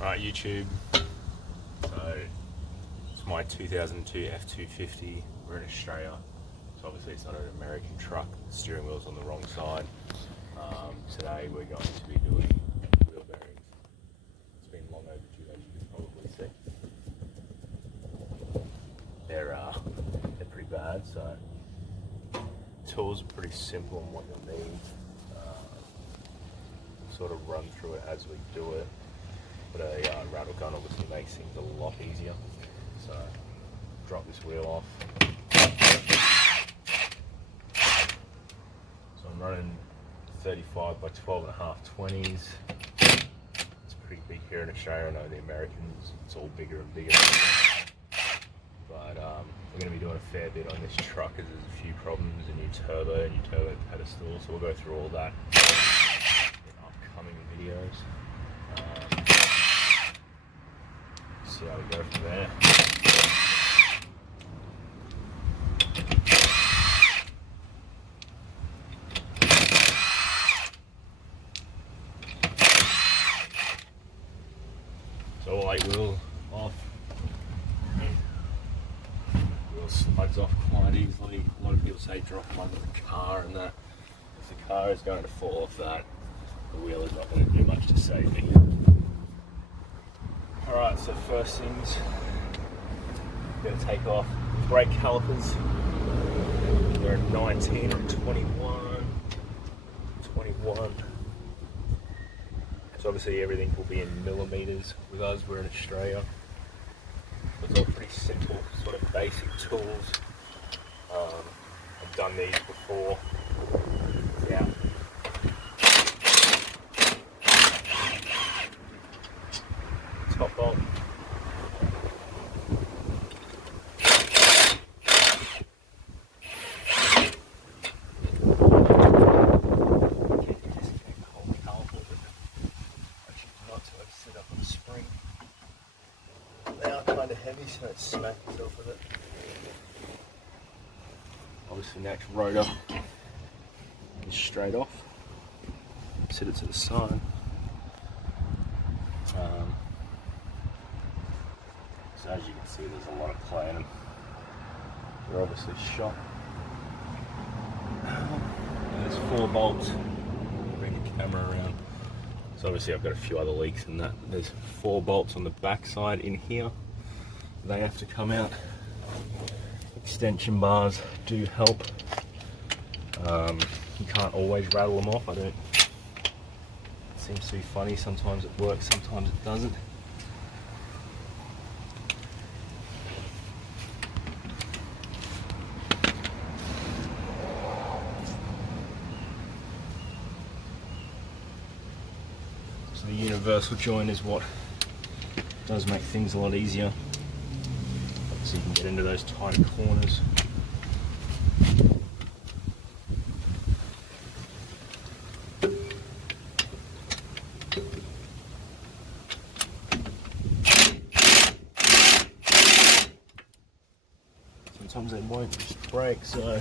Alright YouTube, so it's my 2002 F250. We're in Australia, so obviously it's not an American truck. The steering wheel's on the wrong side. Today we're going to be doing wheel bearings. It's been long overdue, as you can probably see. They're pretty bad, so tools are pretty simple on what you'll need. Sort of run through it as we do it. But a rattle gun obviously makes things a lot easier. So drop this wheel off. So I'm running 35 by 12.5 20s. It's pretty big here in Australia. I know the Americans, it's all bigger and bigger. But we're going to be doing a fair bit on this truck as there's a few problems, a new turbo pedestal. So we'll go through all that in upcoming videos. See how we go from there. So light wheel off. Wheel slides off quite easily. A lot of people say drop them under the car and that. If the car is going to fall off that, the wheel is not going to do much to save me. Alright, so first things, I'm going to take off brake calipers. They're 19 and 21. So obviously everything will be in millimeters. With us, we're in Australia. It's all pretty simple, sort of basic tools. I've done these before. Yeah. Top bolt. Kind of heavy, so don't smack yourself with it. Obviously, next rotor is straight off. Set it to the side. So as you can see, there's a lot of clay in them. They're obviously shot. There's 4 bolts. Bring the camera around. So obviously I've got a few other leaks in that. There's 4 bolts on the back side in here. They have to come out. Extension bars do help. You can't always rattle them off. It seems to be funny. Sometimes it works, sometimes it doesn't. So the universal joint is what does make things a lot easier. So you can get into those tighter corners. Sometimes they won't just break, so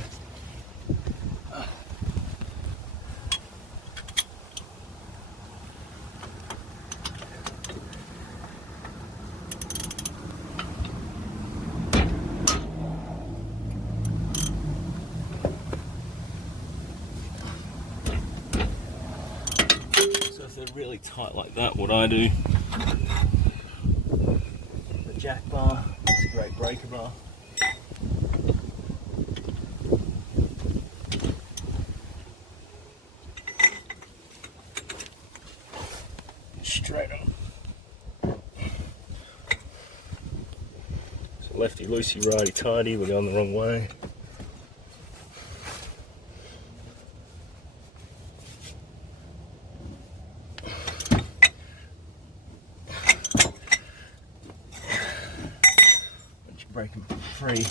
if they're really tight like that, what I do, the jack bar, it's a great breaker bar. Straight on. So lefty loosey, righty tighty, we're going the wrong way. Break them free.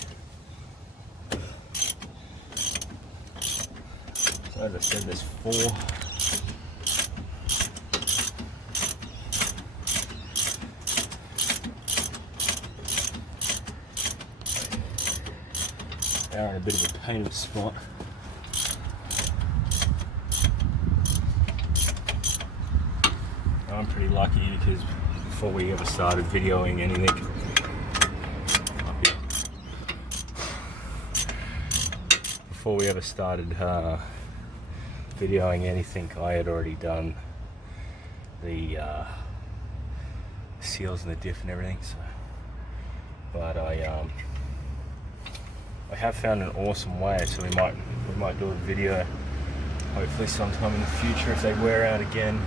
So as I said, there's 4. They're in a bit of a pain spot. I'm pretty lucky because before we ever started videoing anything. Before we ever started videoing anything, I had already done the seals and the diff and everything. So, but I have found an awesome way, so we might do a video hopefully sometime in the future if they wear out again,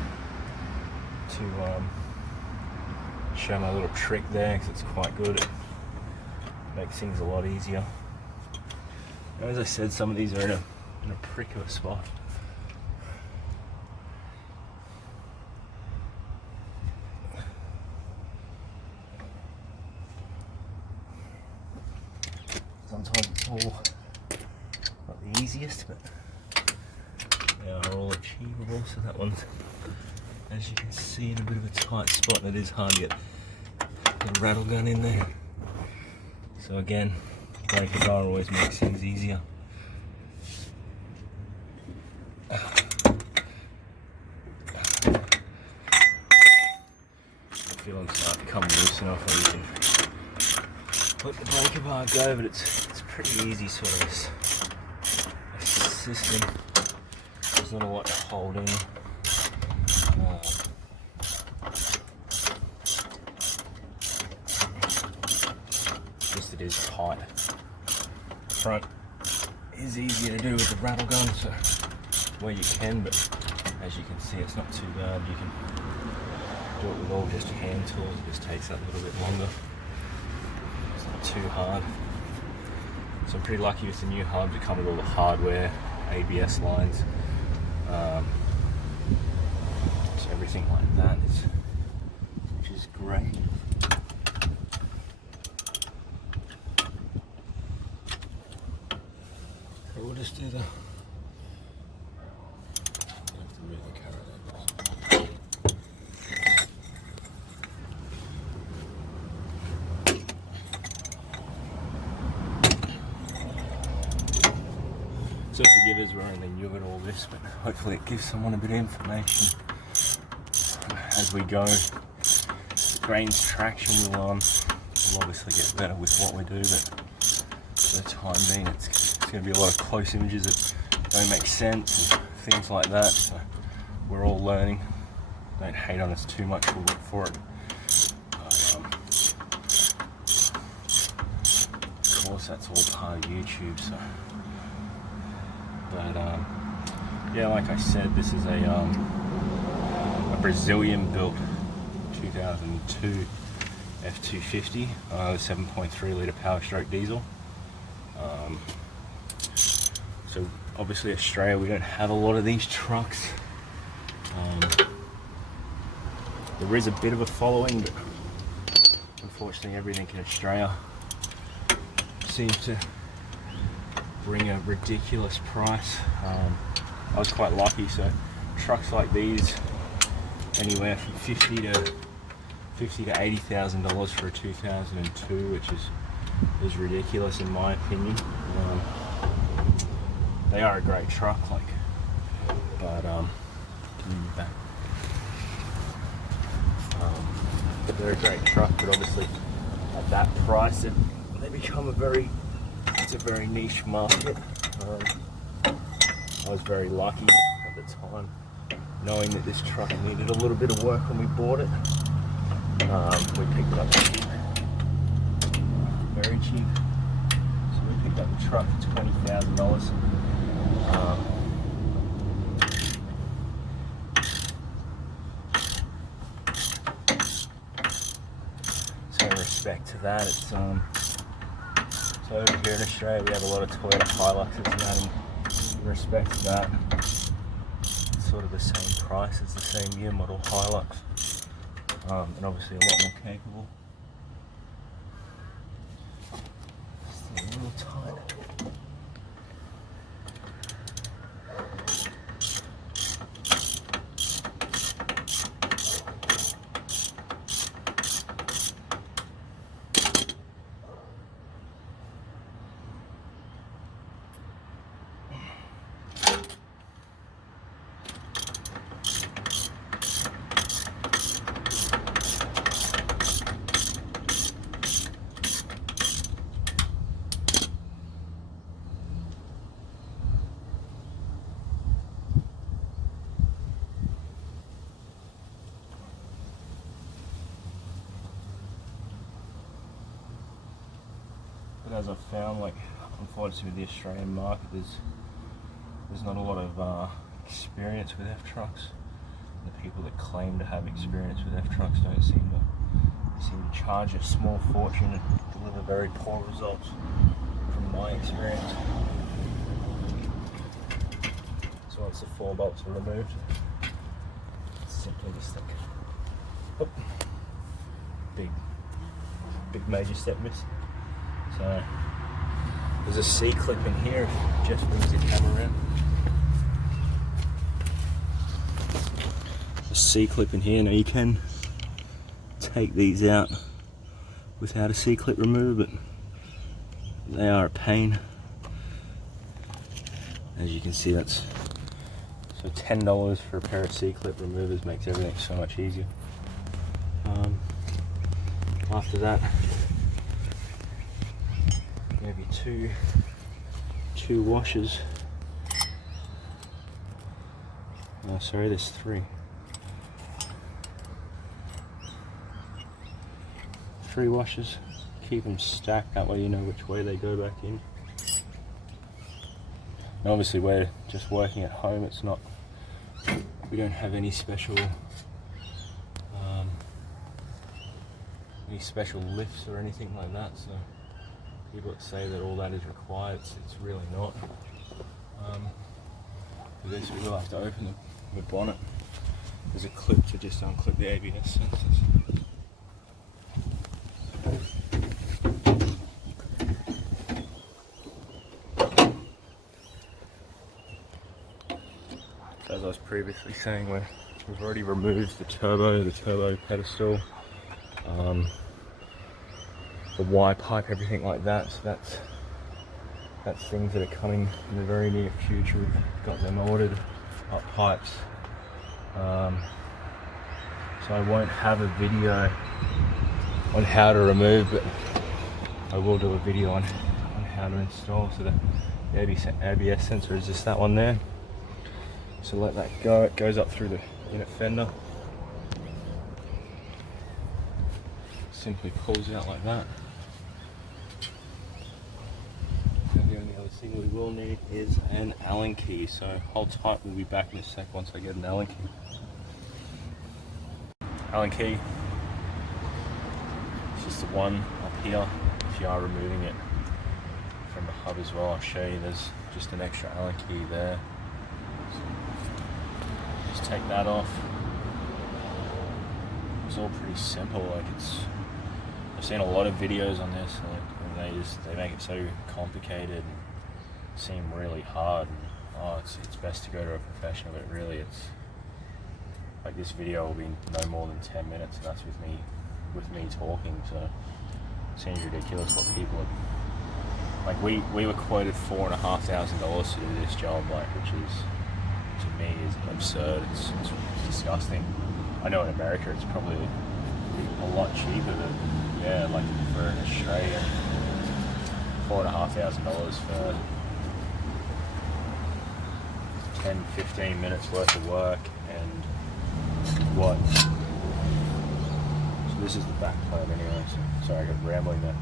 to show my little trick there, because it's quite good. It makes things a lot easier. And as I said, some of these are in a prick of a spot. Sometimes it's all not the easiest, but they are all achievable. So that one's, as you can see, in a bit of a tight spot, and it is hard to get the rattle gun in there. So again, break a bar always makes things easier. I feel I'm starting to come loose enough where you can let the breaker bar go, but it's pretty easy sort of a system. There's not a lot to hold in. Just it is tight. Front is easier to do with the rattle gun, so where you can, but as you can see, it's not too bad. You can do it with all just hand tools. It just takes that little bit longer. It's not too hard. So I'm pretty lucky with the new hubs. It comes with all the hardware, ABS lines, so everything like that is, which is great. So we'll just do the. So forgive us, we're only new at all this, but hopefully it gives someone a bit of information as we go. It gains traction. We'll obviously get better with what we do, but for the time being, it's going to be a lot of close images that don't make sense and things like that. So we're all learning. Don't hate on us too much. We'll look for it. Of course, that's all part of YouTube. So. But yeah, like I said, this is a Brazilian built 2002 F250, 7.3 litre Powerstroke diesel. So obviously Australia, we don't have a lot of these trucks. There is a bit of a following, but unfortunately everything in Australia seems to bring a ridiculous price. I was quite lucky, so trucks like these, anywhere from $50,000 to $80,000 for a 2002, which is ridiculous in my opinion. They are a great truck, but they're a great truck, but obviously at that price, they become a very niche market. I was very lucky at the time, knowing that this truck needed a little bit of work when we bought it. We picked it up cheap, very cheap. So we picked up the truck for $20,000. So in respect to that, it's so over here in Australia we have a lot of Toyota Hiluxes and that, and in respect to that, it's sort of the same price as the same year model Hilux, and obviously a lot more capable. Still a little tight. as I've found, like unfortunately with the Australian market, there's not a lot of experience with F trucks. The people that claim to have experience with F trucks don't seem to charge a small fortune and deliver very poor results, from my experience. So once the 4 bolts are removed, it's simply just like, oh, big major step missing. So there's a C-clip in here if Jeff brings the camera around. There's a C-clip in here. Now you can take these out without a C-clip remover, but they are a pain. As you can see, that's so $10 for a pair of C-clip removers makes everything so much easier. After that, maybe two washers. Oh, sorry, there's 3. 3 washers. Keep them stacked, that way you know which way they go back in. And obviously we're just working at home, it's not, we don't have any special lifts or anything like that, so people that say that all that is required, it's really not. For this we will have to open the bonnet. There's a clip to just unclip the ABS sensors. So as I was previously saying, we've already removed the turbo pedestal, the Y pipe, everything like that. So that's things that are coming in the very near future. We've got them ordered, up pipes. So I won't have a video on how to remove, but I will do a video on how to install. So the ABS sensor is just that one there. So let that go, it goes up through the inner fender. Simply pulls out like that. And the only other thing we will need is an Allen key. So hold tight, we'll be back in a sec once I get an Allen key. Allen key, it's just the one up here. If you are removing it from the hub as well, I'll show you there's just an extra Allen key there. So just take that off. It's all pretty simple. Like I've seen a lot of videos on this, like they make it so complicated and seem really hard. And, it's best to go to a professional, but really it's like this video will be no more than 10 minutes, and that's with me talking. So it seems ridiculous what people are, like we were quoted $4,500 to do this job, like, which is, to me, is absurd. It's disgusting. I know in America it's probably a lot cheaper, but yeah, like for an Australian, $4,500 for 10-15 minutes worth of work. And what? So this is the back plate anyway. So sorry, I got rambling there.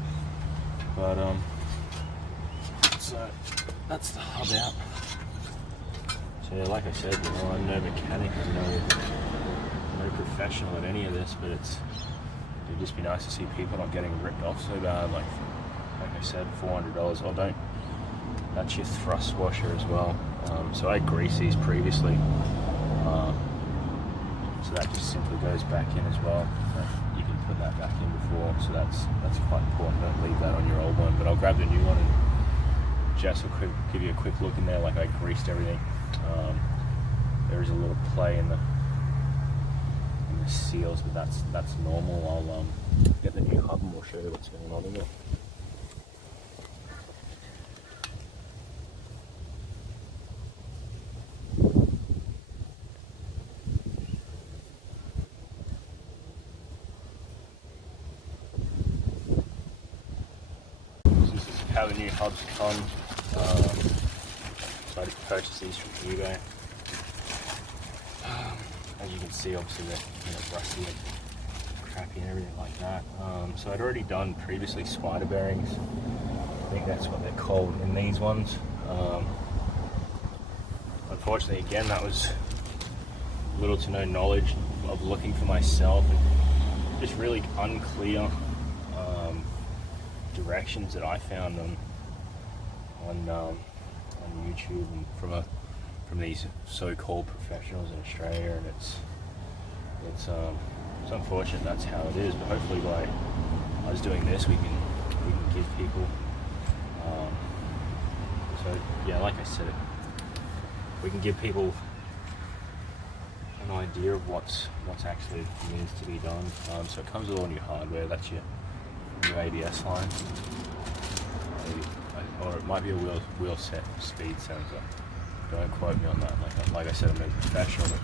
But so that's the hub out. So yeah, like I said, I'm no mechanic, I'm no professional at any of this, but it'd just be nice to see people not getting ripped off so bad. Like I said, $400. Oh, that's your thrust washer as well. So I greased these previously. So that just simply goes back in as well. You can put that back in before, so that's quite important. Don't leave that on your old one. But I'll grab the new one and Jess will give you a quick look in there. Like I greased everything. There is a little play in the seals, but that's normal. I'll get the new hub and we'll show you what's going on in it. How the new hubs come. So I just purchased these from eBay. As you can see, obviously they're rusty and crappy and everything like that. So I'd already done previously spider bearings think that's what they're called in these ones. Unfortunately, again, that was little to no knowledge of looking for myself, and just really unclear directions that I found on YouTube and from these so-called professionals in Australia, and it's unfortunate that's how it is. But hopefully, by us doing this, we can give people. So yeah, like I said, we can give people an idea of what's actually needs to be done. So it comes with all new hardware. That's your ABS line, or it might be a wheel set speed sensor. Don't quote me on that. Like I said, I'm no professional, but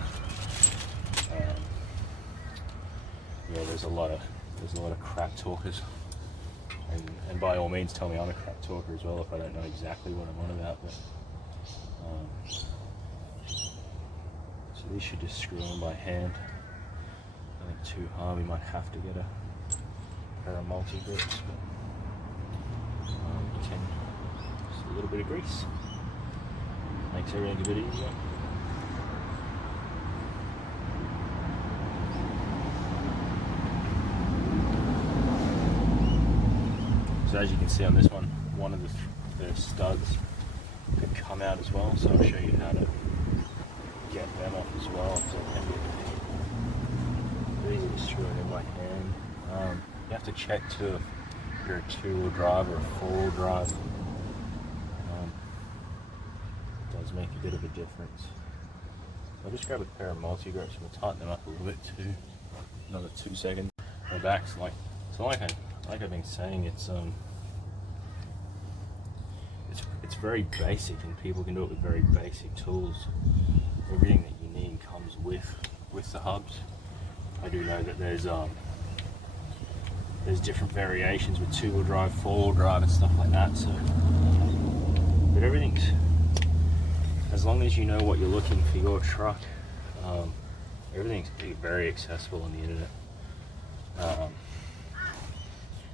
yeah, there's a lot of crap talkers, and by all means, tell me I'm a crap talker as well if I don't know exactly what I'm on about. But so these should just screw on by hand. Nothing too hard. We might have to get a pair of multi-grips, but you can just a little bit of grease makes everything a bit easier. So as you can see on this one of the studs could come out as well, so I'll show you how to get them off as well. So it can be easy to screw it in by hand. You have to check too if you're a two-wheel drive or a four-wheel drive. It does make a bit of a difference. So I'll just grab a pair of multi-grips and we'll tighten them up a little bit too. Another 2 seconds. My back's like I've been saying, it's very basic, and people can do it with very basic tools. Everything that you need comes with the hubs. I do know that there's different variations with two-wheel drive, four-wheel drive, and stuff like that. So, but everything's, as long as you know what you're looking for your truck, everything's very accessible on the internet.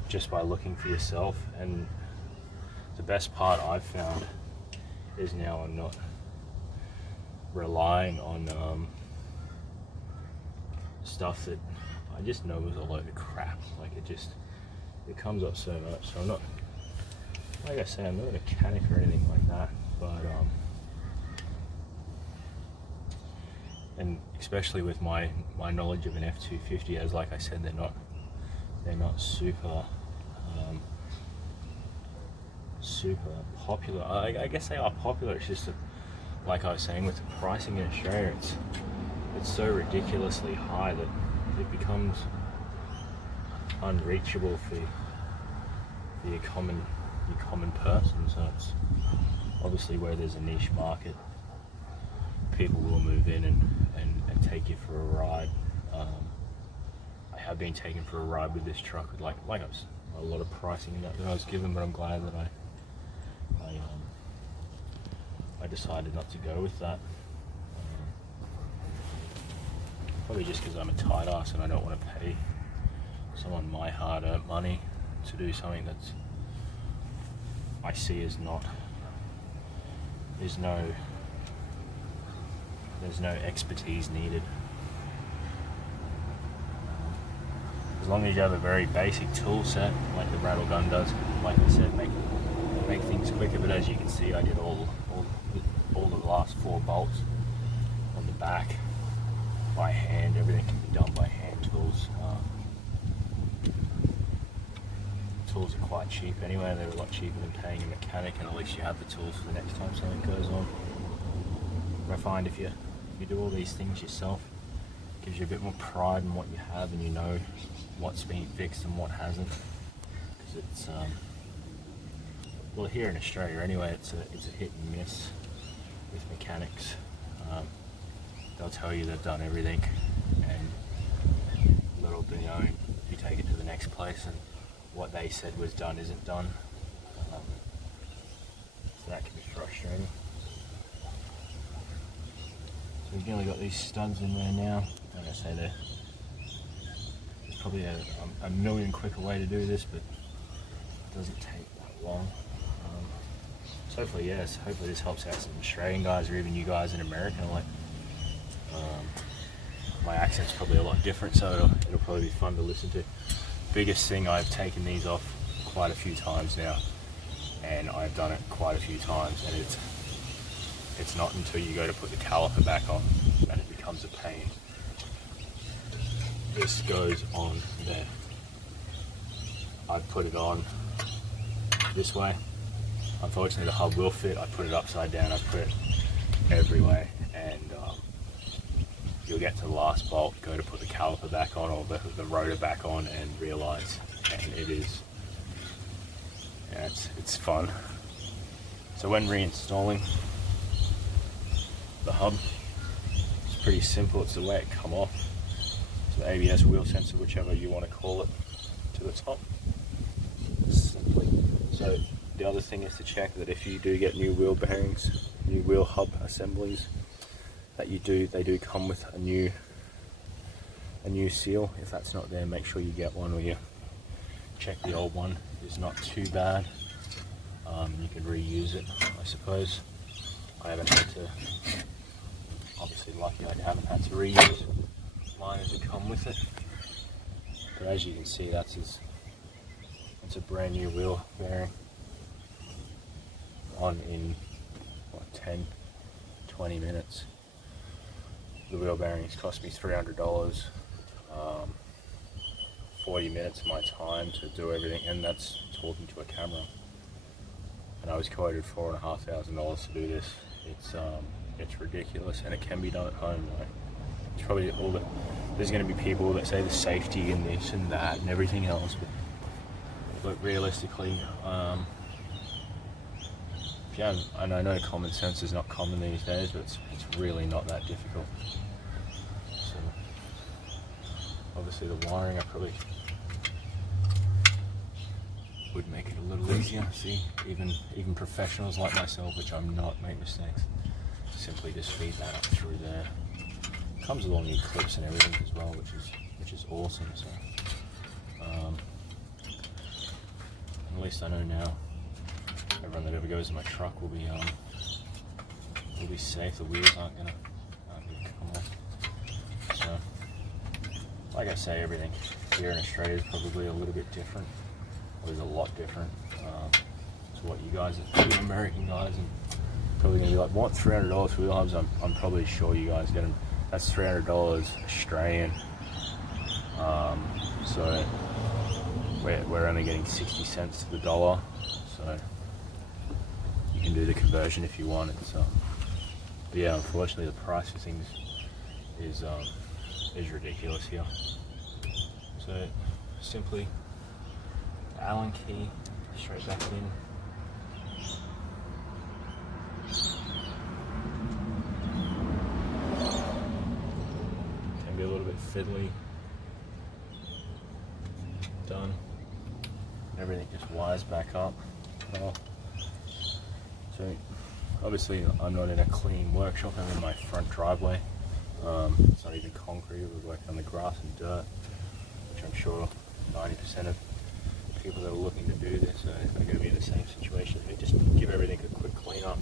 Just by looking for yourself. And the best part I've found is now I'm not relying on stuff that I just know is a load of crap. Like it comes up so much. So I'm not, like I say, I'm not a mechanic or anything like that, but and especially with my knowledge of an F250, as like I said, they're not super popular. I guess they are popular. It's just like I was saying, with the pricing in Australia, it's so ridiculously high that it becomes unreachable for your common person. So it's obviously where there's a niche market, people will move in and take you for a ride. I have been taken for a ride with this truck with like I was a lot of pricing that I was given, but I'm glad that I decided not to go with that. Probably just because I'm a tight ass and I don't want to pay someone my hard-earned money to do something that's I see as not. There's no expertise needed. As long as you have a very basic tool set, like the rattle gun does, like I said, make things quicker. But as you can see, I did all the last 4 bolts on the back by hand. Everything can be done by hand tools. Tools are quite cheap anyway. They're a lot cheaper than paying a mechanic, and at least you have the tools for the next time something goes on. But I find if you do all these things yourself, it gives you a bit more pride in what you have, and you know what's been fixed and what hasn't. Because it's well, here in Australia anyway, it's a hit and miss with mechanics. They'll tell you they've done everything, and little do you know, you take it to the next place and what they said was done isn't done. So that can be frustrating. So we've nearly got these studs in there now. Like I say, there's probably a million quicker way to do this, but it doesn't take that long. So hopefully, yes, hopefully this helps out some Australian guys or even you guys in America. Like, my accent's probably a lot different, so it'll probably be fun to listen to. Biggest thing, I've taken these off quite a few times now, and I've done it quite a few times, and it's not until you go to put the caliper back on that it becomes a pain. This goes on there. I put it on this way. Unfortunately, the hub will fit. I put it upside down. I put it every way, and you'll get to the last bolt, go to put the caliper back on or the rotor back on, and realize, and it is, yeah, it's fun. So when reinstalling the hub, it's pretty simple. It's the way it come off. So the ABS wheel sensor, whichever you want to call it, to the top. Simply. So the other thing is to check that if you do get new wheel bearings, new wheel hub assemblies, that they do come with a new seal. If that's not there, make sure you get one, or you check the old one. It's not too bad. You can reuse it, I suppose. I haven't had to, obviously lucky I haven't had to reuse mine as it come with it. But as you can see, that's a brand new wheel bearing on in what, 10-20 minutes. The wheel bearings cost me $300, 40 minutes of my time to do everything, and that's talking to a camera. And I was quoted $4,500 to do this. It's ridiculous, and it can be done at home. Like, it's probably there's going to be people that say the safety and this and that and everything else, but realistically, yeah, and I know common sense is not common these days, but it's really not that difficult. So obviously the wiring, I probably would make it a little easier. See, even professionals like myself, which I'm not, make mistakes. Simply just feed that up through there. Comes with all new clips and everything as well, which is awesome. So at least I know now, everyone that ever goes in my truck will be safe. The wheels aren't gonna come off. So, like I say, everything here in Australia is probably a little bit different. Or is a lot different to what you guys, you American guys, and probably gonna be like, what, $300 for wheel hubs? I'm probably sure you guys get them. That's $300 Australian. So we're only getting 60 cents to the dollar. So you can do the conversion if you want it. So, but yeah, unfortunately, the price for things is ridiculous here. So simply Allen key straight back in. Can be a little bit fiddly. Done. Everything just wires back up. So obviously I'm not in a clean workshop, I'm in my front driveway. It's not even concrete, we're working on the grass and dirt, which I'm sure 90% of people that are looking to do this are going to be in the same situation. They just give everything a quick clean up,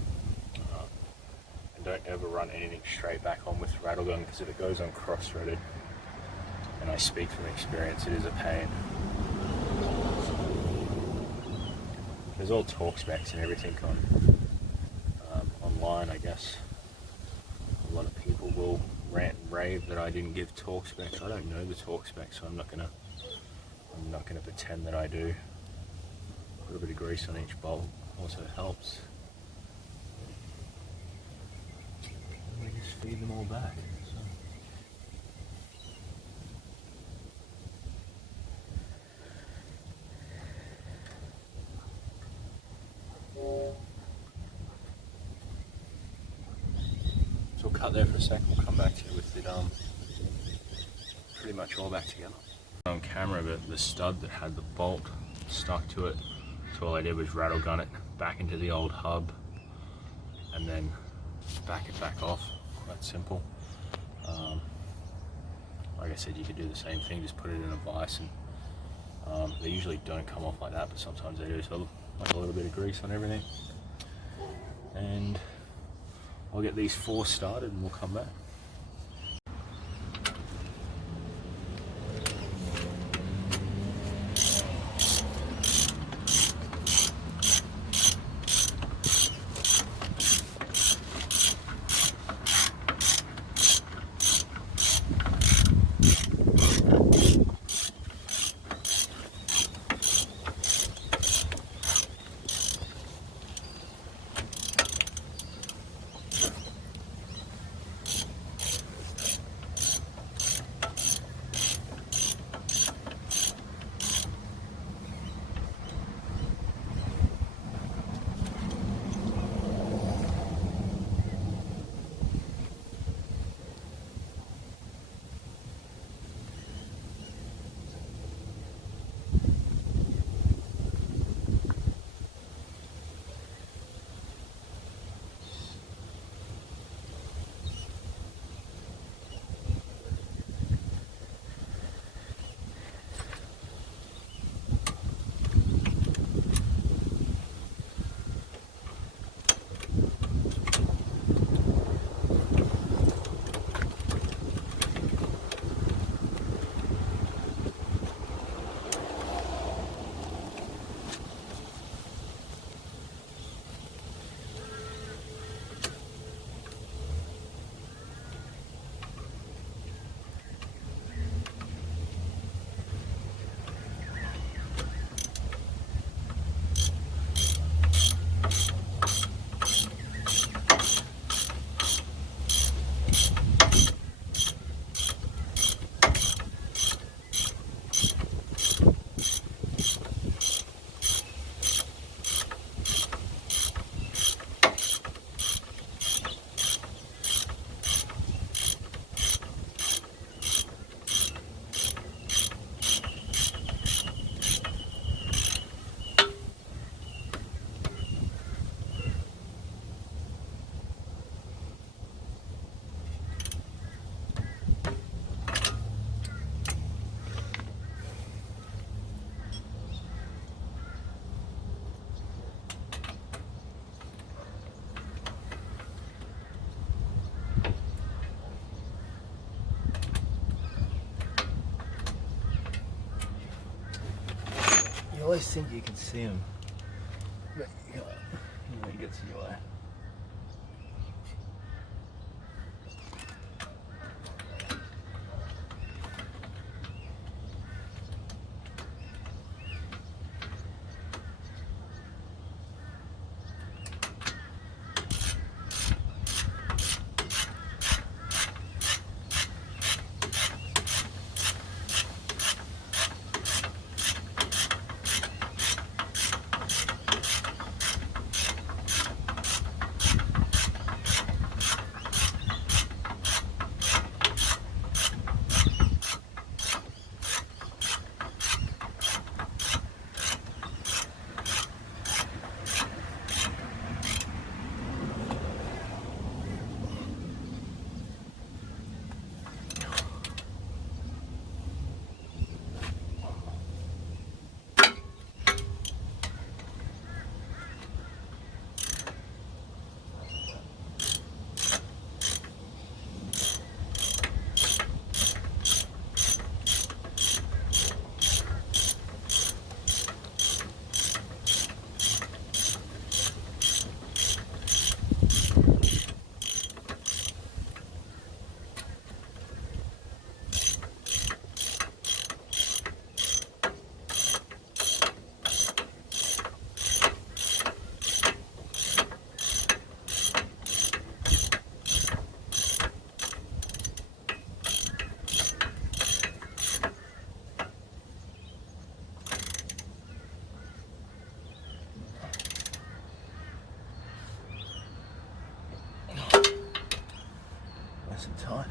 and don't ever run anything straight back on with rattle gun, because if it goes on cross-threaded, and I speak from experience, it is a pain. There's all torque specs and everything online, I guess. A lot of people will rant and rave that I didn't give torque specs. I don't know the torque specs, so I'm not gonna pretend that I do. A little bit of grease on each bolt also helps. We just feed them all back. So we'll cut there for a second. We'll come back to you with it pretty much all back together. On camera, but the stud that had the bolt stuck to it, so all I did was rattle gun it back into the old hub and then back it back off. Quite simple. Like I said, you could do the same thing, just put it in a vise, and they usually don't come off like that, but sometimes they do. So like a little bit of grease on everything, and I'll get these 4 started and we'll come back. You always think you can see them, but you know, it gets in your way. Nice and tight.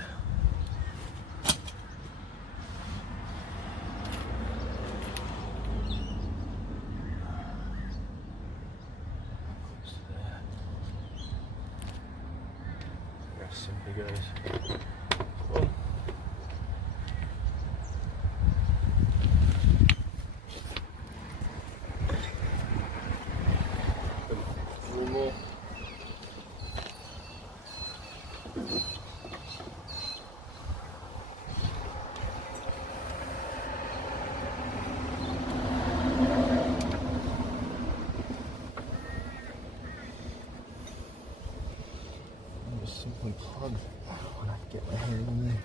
Simply goes. Well, a little more. and then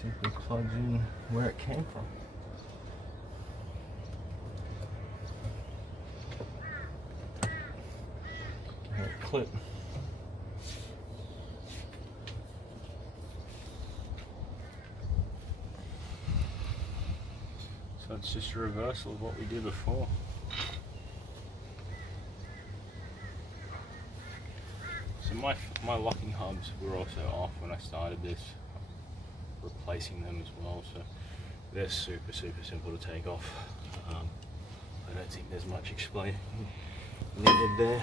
simply plugs in where it came from. Clip. So it's just a reversal of what we did before. So my locking hubs were also off when I started this, replacing them as well, so they're super simple to take off. I don't think there's much explaining needed there.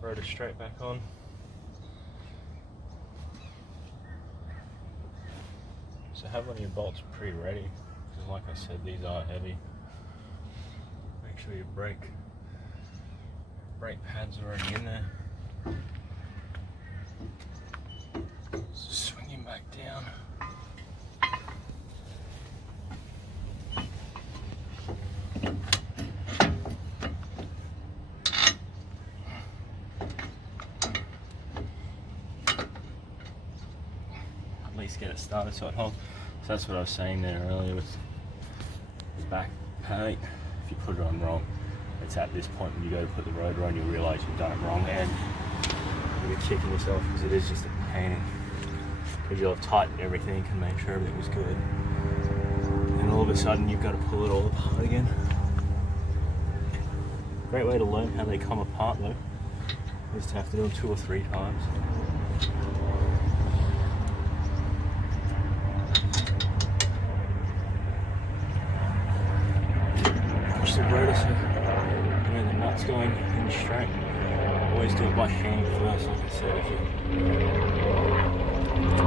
Rotor straight back on. So have one of your bolts pre-ready, because like I said, these are heavy. Make sure your brake pads are already in there. So swing him back down. At least get it started so it holds. So that's what I was saying there earlier with the back plate. If you put it on wrong, it's at this point when you go to put the rotor on, you'll realise you've done it wrong and you're kicking yourself, because it is just a pain. Because you'll have tightened everything and made sure everything was good. And all of a sudden you've got to pull it all apart again. Great way to learn how they come apart though, is to have to do them 2 or 3 times. Push the rotor so the nut's going in straight. Always do it by hand first, like I said. If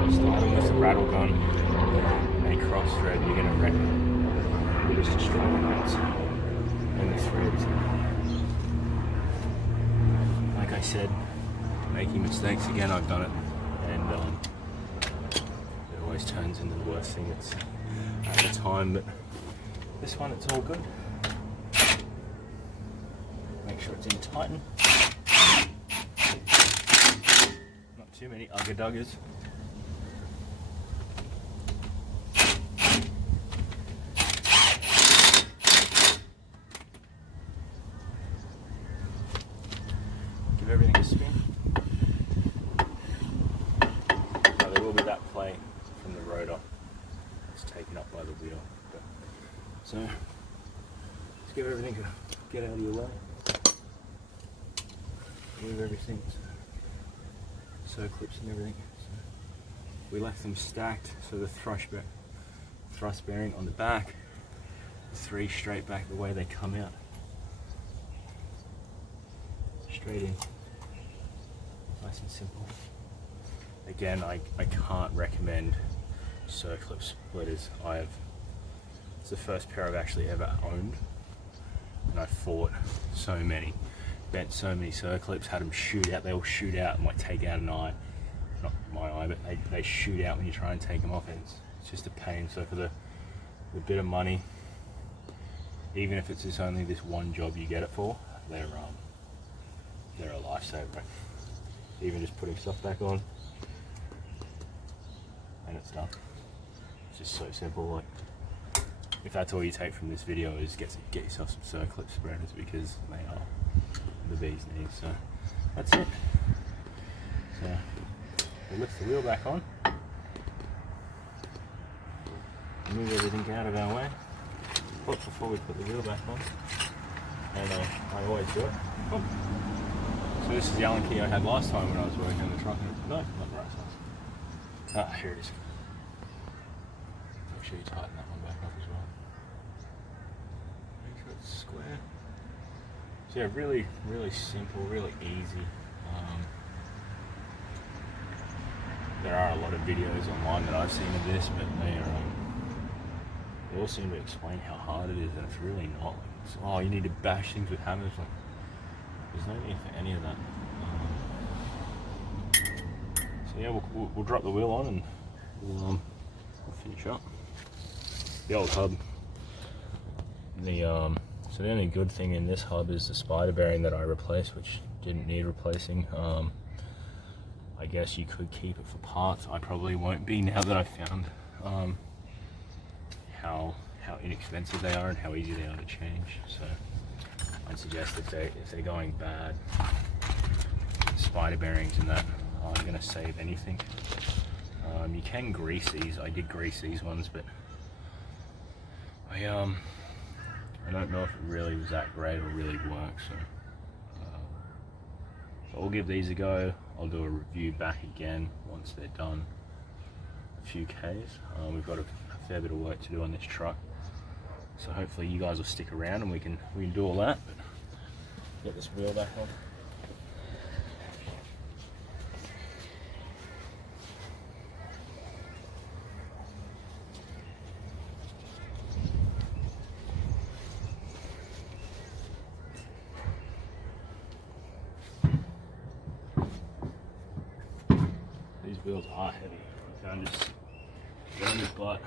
you start them with the rattle gun and then cross thread, you're going to wreck it. You just destroy the nuts and the threads. Like I said, making mistakes again, I've done it, and it always turns into the worst thing it's at the time, but this one it's all good. Make sure it's in tighten. Not too many ugger-duggers. Give everything a spin. Now there will be that play from the rotor. It's taken up by the wheel. So just give everything a get out of your way. Move everything, so clips and everything. So we left them stacked, so the thrust bearing on the back, the 3 straight back the way they come out. Straight in. Nice and simple. Again, I can't recommend circlip splitters. It's the first pair I've actually ever owned, and I fought so many. Bent so many circlips, had them shoot out. They all shoot out and like take out an eye. Not my eye, but they shoot out when you try and take them off, and it's just a pain. So for the bit of money, even if it's just only this one job you get it for, they're a lifesaver. Even just putting stuff back on, and it's done. It's just so simple. Like, if that's all you take from this video, is get yourself some circlip spreaders, because they are the bee's knees. So that's it. So we'll lift the wheel back on, move everything out of our way before we put the wheel back on, and I always do it. So this is the Allen key I had last time when I was working on the truck. No, not the right size. Here it is. Make sure you tighten that one back up as well. Make sure it's square. So yeah, really simple, really easy. There are a lot of videos online that I've seen of this, but They all seem to explain how hard it is, and it's really not. Like, it's, oh, you need to bash things with hammers. Like, there's no need for any of that. So yeah, we'll drop the wheel on and we'll finish up. The old hub. So the only good thing in this hub is the spider bearing that I replaced, which didn't need replacing. I guess you could keep it for parts. I probably won't be, now that I've found how inexpensive they are and how easy they are to change. So I'd suggest if they're going bad, spider bearings and that aren't going to save anything. You can grease these. I did grease these ones, but I don't know if it really was that great or really worked. So I'll give these a go. I'll do a review back again once they're done. A few Ks. We've got a fair bit of work to do on this truck, so hopefully you guys will stick around and we can do all that. But get this wheel back on. These wheels are heavy. I found just get on this butt.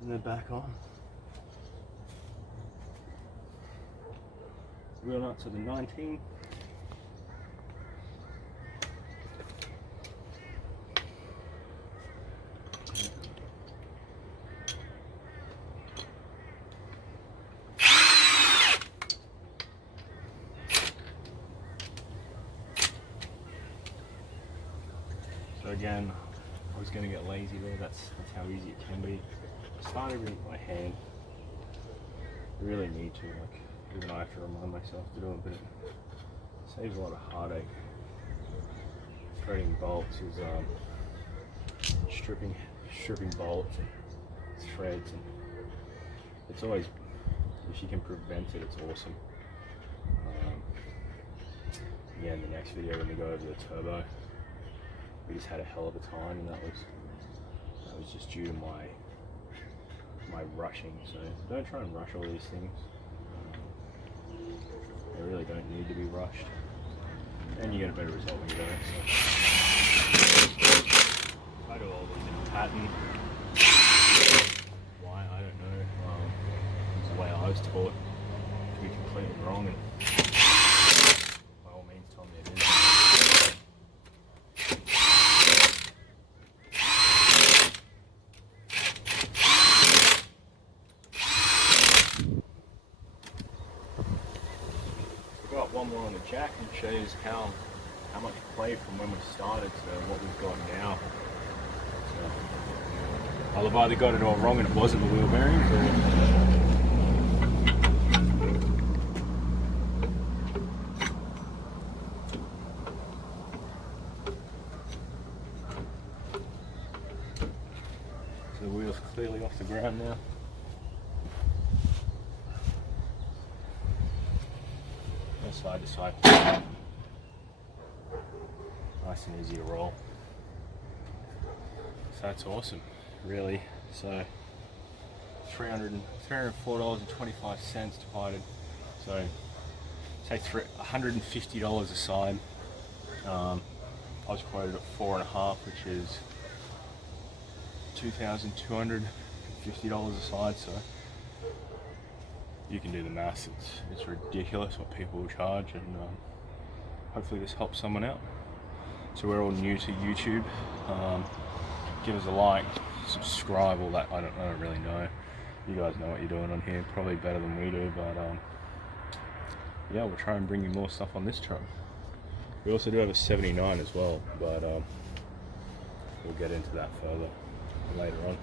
And they're back on. Wheel nuts are the 19. So again, I was going to get lazy there. That's how easy it can be. Starting with my hand. I really need to, like, even I have to remind myself to do it, but it saves a lot of heartache. Threading bolts is stripping bolts and threads, and it's always, if you can prevent it, it's awesome. Yeah, in the next video when we go over the turbo, we just had a hell of a time, and that was just due to my rushing. So don't try and rush all these things. They really don't need to be rushed, and you get a better result when you do it. So I do all these in a pattern. Why, I don't know. It's the way I was taught. To be completely wrong, and by all means tell me it is. One more on the jack and shows how much play from when we started to what we've got now. So I'll have either got it all wrong and it wasn't the wheel bearings, so the wheel's clearly off the ground now. Side to side. Nice and easy to roll. So that's awesome, really. So $304.25 divided. So say $150 a side. I was quoted at 4.5, which is $2,250 a side. So you can do the maths. It's ridiculous what people will charge, and hopefully this helps someone out. So we're all new to YouTube. Give us a like, subscribe, all that. I don't really know. You guys know what you're doing on here, probably better than we do. But yeah, we'll try and bring you more stuff on this truck. We also do have a 79 as well, but we'll get into that further later on.